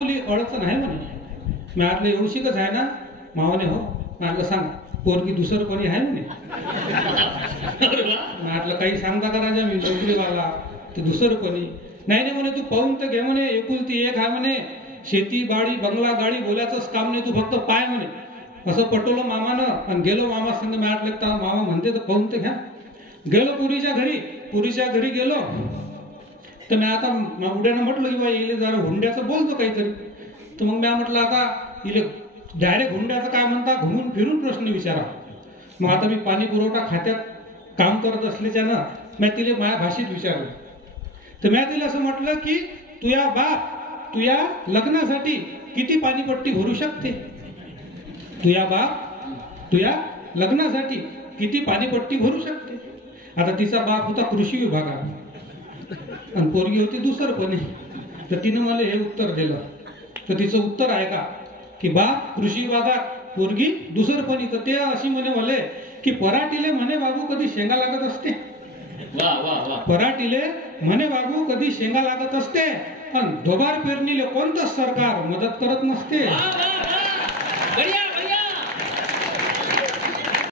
अडचण आहे म्हणे. मी आतलं एवढीशीकच आहे ना मावाने. हो म्हटलं सांग पोरगी दुसरं कोणी आहे म्हणे. म्हटलं काही सांगता का राजा मी नोकरीवाला ते दुसरं कोणी नाही नाही म्हणे. तू पाहून तर घे म्हणे. एकुलती एक आहे म्हणे. शेती बाडी बंगला गाडी बोलायचंच काम नाही. तू फक्त पाय म्हणे. असं पटवलं मामानं आणि गेलो मामा संग. मी म्हटलं मामा म्हणते तर पाहून तर घ्या. गेलो पुरीच्या घरी गेलो तर मी आता उड्यानं म्हटलं की बा इले जरा हुंड्याचं बोलतो काहीतरी. तर मग मी म्हटलं आता इले डायरेक्ट हुंड्याचं काय म्हणता घुमून फिरून प्रश्न विचारा. मग आता मी पाणी पुरवठा खात्यात काम करत असल्याच्यानं मी तिला माझ्या भाषेत विचारलं. तर मी तिला असं म्हटलं की तुया बाप तुया लग्नासाठी किती पाणीपट्टी भरू शकते. तुया बाप तुया लग्नासाठी किती पाणीपट्टी भरू शकते. आता तिचा बाप होता कृषी विभागात आणि पोरगी होती दुसरपणी. तर तिनं मला हे उत्तर दिलं. तर तिचं उत्तर आहे का की बाप कृषी विभागात पोरगी दुसरपणी. तर ते अशी म्हणे मले की पराठीले म्हणे बाबू कधी शेंगा लागत असते. पराठीले म्हणे बाबू कधी शेंगा लागत असते पण दोबार पेरणीले कोणतंच सरकार मदत करत नसते.